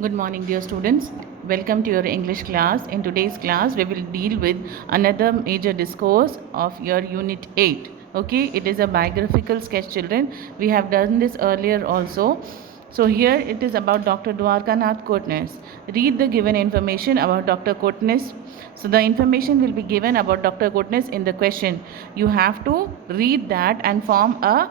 Good morning, dear students. Welcome to your English class. In today's class, we will deal with another major discourse of your Unit 8. Okay, it is a biographical sketch, children. We have done this earlier also. So here it is about Dr. Dwarkanath Kotnis. Read the given information about Dr. Kotnis. So the information will be given about Dr. Kotnis in the question. You have to read that and form a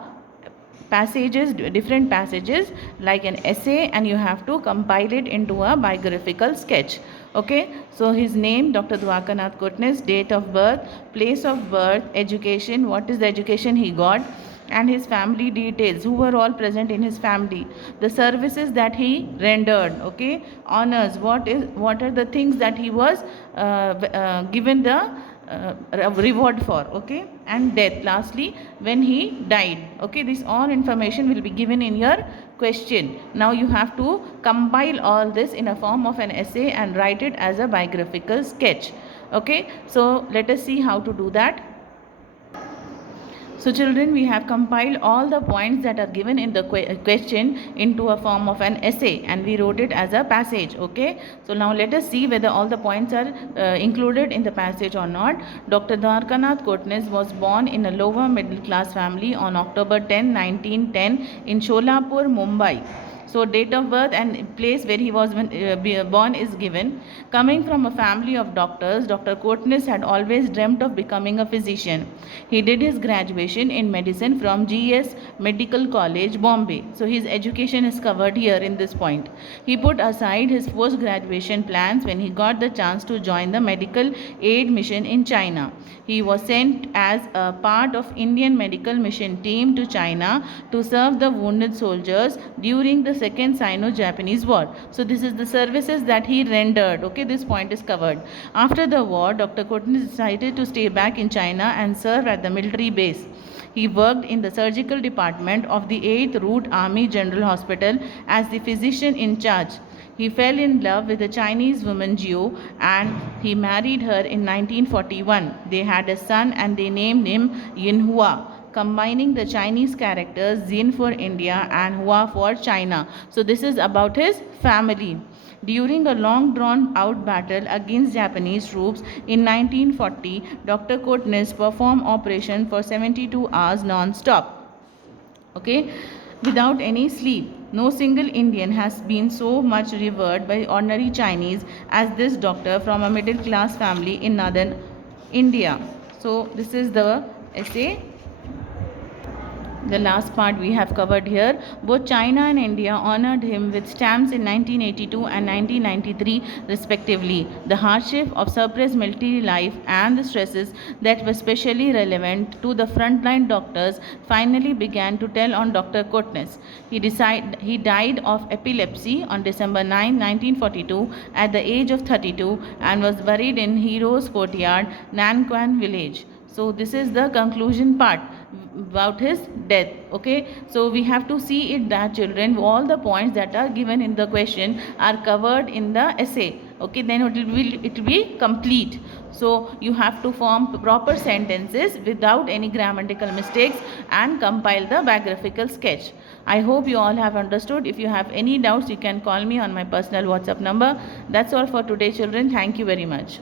different passages like an essay, and you have to compile it into a biographical sketch. Okay, so his name Dr. Dwarkanath Kotnis, date of birth, place of birth, education, what is the education he got, and his family details, who were all present in his family, the services that he rendered, okay, honors, what are the things that he was given the reward for, okay, and death, lastly when he died. Okay, this all information will be given in your question. Now you have to compile all this in a form of an essay and write it as a biographical sketch. Okay, so let us see how to do that. So children, we have compiled all the points that are given in the question into a form of an essay, and we wrote it as a passage. Okay, so now let us see whether all the points are included in the passage or not. Dr. Dwarkanath Kotnis was born in a lower middle class family on October 10, 1910 in Sholapur, Mumbai. So date of birth and place where he was born is given. Coming from a family of doctors, Dr. Kotnis had always dreamt of becoming a physician. He did his graduation in medicine from GS Medical College, Bombay. So his education is covered here in this point. He put aside his post-graduation plans when he got the chance to join the medical aid mission in China. He was sent as a part of Indian medical mission team to China to serve the wounded soldiers during the Second Sino-Japanese War. So this is the services that he rendered. Okay, this point is covered. After the war, Dr. Kotnis decided to stay back in China and serve at the military base. He worked in the surgical department of the 8th Route Army General Hospital as the physician in charge. He fell in love with a Chinese woman Jiu, and he married her in 1941. They had a son and they named him Yinhua, combining the Chinese characters Xin for India and Hua for China. So this is about his family. During a long drawn out battle against Japanese troops in 1940, Dr. Kotnis performed operation for 72 hours non-stop. Okay, without any sleep. No single Indian has been so much revered by ordinary Chinese as this doctor from a middle class family in northern India. So this is the essay. The last part we have covered here. Both China and India honored him with stamps in 1982 and 1993 respectively. The hardship of suppressed military life and the stresses that were specially relevant to the frontline doctors finally began to tell on Dr. Kotnis. He died of epilepsy on December 9, 1942 at the age of 32 and was buried in Heroes Courtyard, Nanquan village. So this is the conclusion part about his death. Okay, so we have to see it that children, all the points that are given in the question are covered in the essay. Okay, then it will be complete. So you have to form proper sentences without any grammatical mistakes and compile the biographical sketch. I hope you all have understood. If you have any doubts, you can call me on my personal WhatsApp number. That's all for today, children. Thank you very much.